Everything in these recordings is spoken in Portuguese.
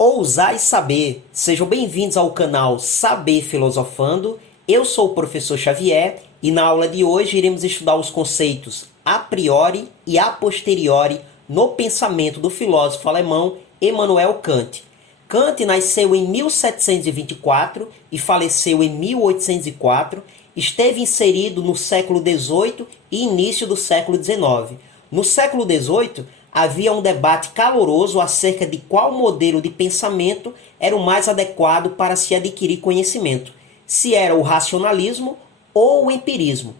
Ousar e saber. Sejam bem-vindos ao canal Saber Filosofando. Eu sou o professor Xavier e na aula de hoje iremos estudar os conceitos a priori e a posteriori no pensamento do filósofo alemão Immanuel Kant. Kant nasceu em 1724 e faleceu em 1804. Esteve inserido no século XVIII e início do século XIX. No século XVIII, havia um debate caloroso acerca de qual modelo de pensamento era o mais adequado para se adquirir conhecimento, se era o racionalismo ou o empirismo.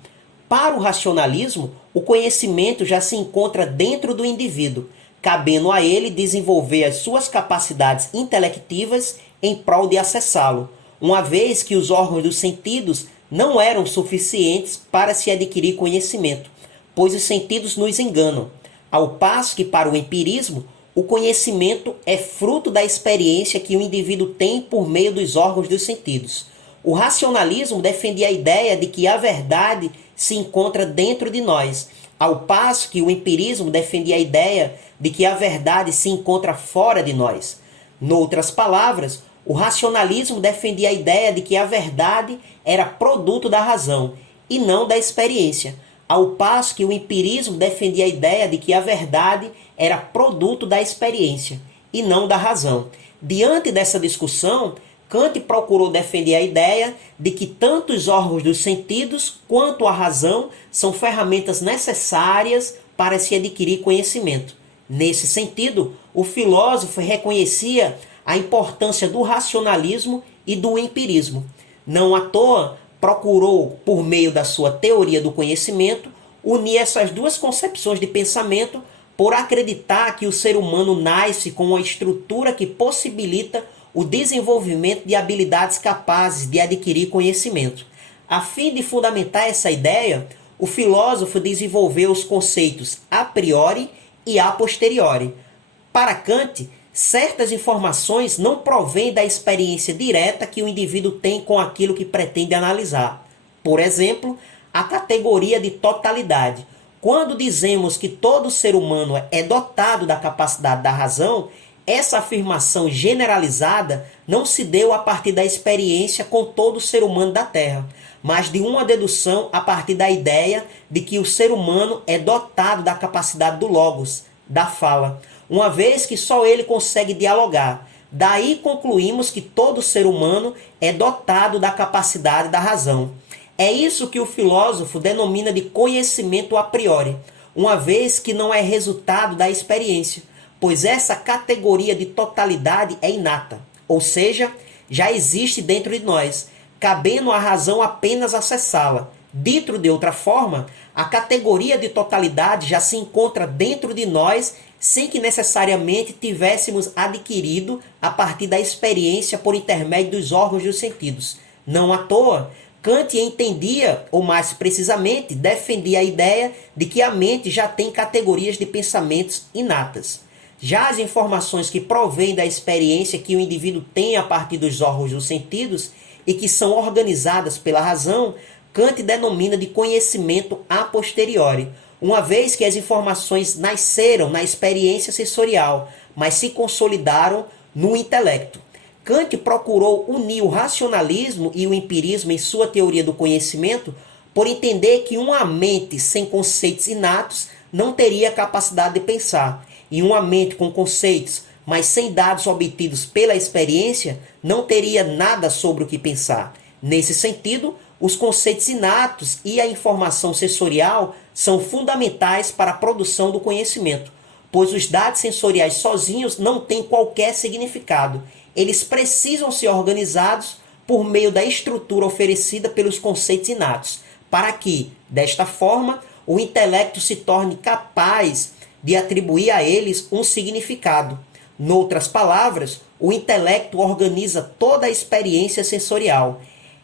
Para o racionalismo, o conhecimento já se encontra dentro do indivíduo, cabendo a ele desenvolver as suas capacidades intelectivas em prol de acessá-lo, uma vez que os órgãos dos sentidos não eram suficientes para se adquirir conhecimento, pois os sentidos nos enganam. Ao passo que, para o empirismo, o conhecimento é fruto da experiência que o indivíduo tem por meio dos órgãos dos sentidos. O racionalismo defendia a ideia de que a verdade se encontra dentro de nós, ao passo que o empirismo defendia a ideia de que a verdade se encontra fora de nós. Noutras palavras, o racionalismo defendia a ideia de que a verdade era produto da razão e não da experiência, ao passo que o empirismo defendia a ideia de que a verdade era produto da experiência e não da razão. Diante dessa discussão, Kant procurou defender a ideia de que tanto os órgãos dos sentidos quanto a razão são ferramentas necessárias para se adquirir conhecimento. Nesse sentido, o filósofo reconhecia a importância do racionalismo e do empirismo. Não à toa, procurou, por meio da sua teoria do conhecimento, unir essas duas concepções de pensamento por acreditar que o ser humano nasce com uma estrutura que possibilita o desenvolvimento de habilidades capazes de adquirir conhecimento. A fim de fundamentar essa ideia, o filósofo desenvolveu os conceitos a priori e a posteriori. Para Kant, certas informações não provêm da experiência direta que o indivíduo tem com aquilo que pretende analisar. Por exemplo, a categoria de totalidade. Quando dizemos que todo ser humano é dotado da capacidade da razão, essa afirmação generalizada não se deu a partir da experiência com todo ser humano da Terra, mas de uma dedução a partir da ideia de que o ser humano é dotado da capacidade do logos, da fala, uma vez que só ele consegue dialogar. Daí concluímos que todo ser humano é dotado da capacidade da razão. É isso que o filósofo denomina de conhecimento a priori, uma vez que não é resultado da experiência, pois essa categoria de totalidade é inata, ou seja, já existe dentro de nós, cabendo à razão apenas acessá-la. Dito de outra forma, a categoria de totalidade já se encontra dentro de nós sem que necessariamente tivéssemos adquirido a partir da experiência por intermédio dos órgãos dos sentidos. Não à toa, Kant entendia, ou mais precisamente, defendia a ideia de que a mente já tem categorias de pensamentos inatas. Já as informações que provêm da experiência que o indivíduo tem a partir dos órgãos dos sentidos e que são organizadas pela razão, Kant denomina de conhecimento a posteriori, uma vez que as informações nasceram na experiência sensorial, mas se consolidaram no intelecto. Kant procurou unir o racionalismo e o empirismo em sua teoria do conhecimento por entender que uma mente sem conceitos inatos não teria capacidade de pensar, e uma mente com conceitos, mas sem dados obtidos pela experiência, não teria nada sobre o que pensar. Nesse sentido, os conceitos inatos e a informação sensorial são fundamentais para a produção do conhecimento, pois os dados sensoriais sozinhos não têm qualquer significado. Eles precisam ser organizados por meio da estrutura oferecida pelos conceitos inatos, para que, desta forma, o intelecto se torne capaz de atribuir a eles um significado. Noutras palavras, o intelecto organiza toda a experiência sensorial.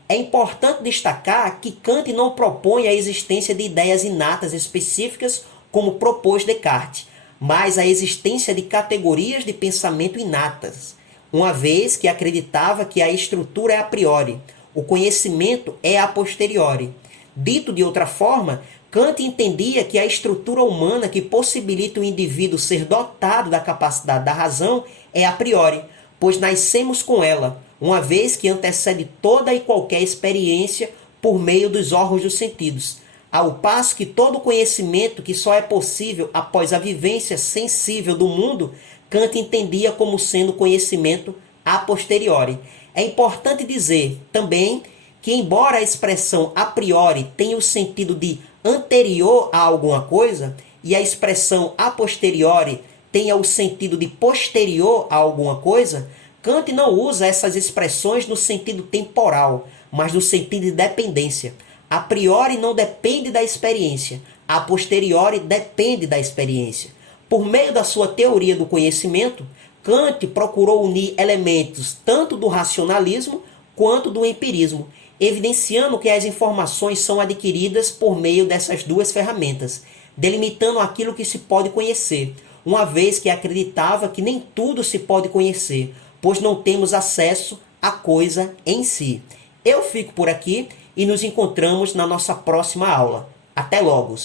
É importante destacar que Kant não propõe a existência de ideias inatas específicas como propôs Descartes, mas a existência de categorias de pensamento inatas, uma vez que acreditava que a estrutura é a priori, o conhecimento é a posteriori. Dito de outra forma, Kant entendia que a estrutura humana que possibilita o indivíduo ser dotado da capacidade da razão é a priori, pois nascemos com ela, uma vez que antecede toda e qualquer experiência por meio dos órgãos dos sentidos, ao passo que todo conhecimento que só é possível após a vivência sensível do mundo, Kant entendia como sendo conhecimento a posteriori. É importante dizer também que, embora a expressão a priori tenha o sentido de anterior a alguma coisa, e a expressão a posteriori tenha o sentido de posterior a alguma coisa, Kant não usa essas expressões no sentido temporal, mas no sentido de dependência. A priori não depende da experiência, a posteriori depende da experiência. Por meio da sua teoria do conhecimento, Kant procurou unir elementos tanto do racionalismo quanto do empirismo, evidenciando que as informações são adquiridas por meio dessas duas ferramentas, delimitando aquilo que se pode conhecer, uma vez que acreditava que nem tudo se pode conhecer, pois não temos acesso à coisa em si. Eu fico por aqui e nos encontramos na nossa próxima aula. Até logo!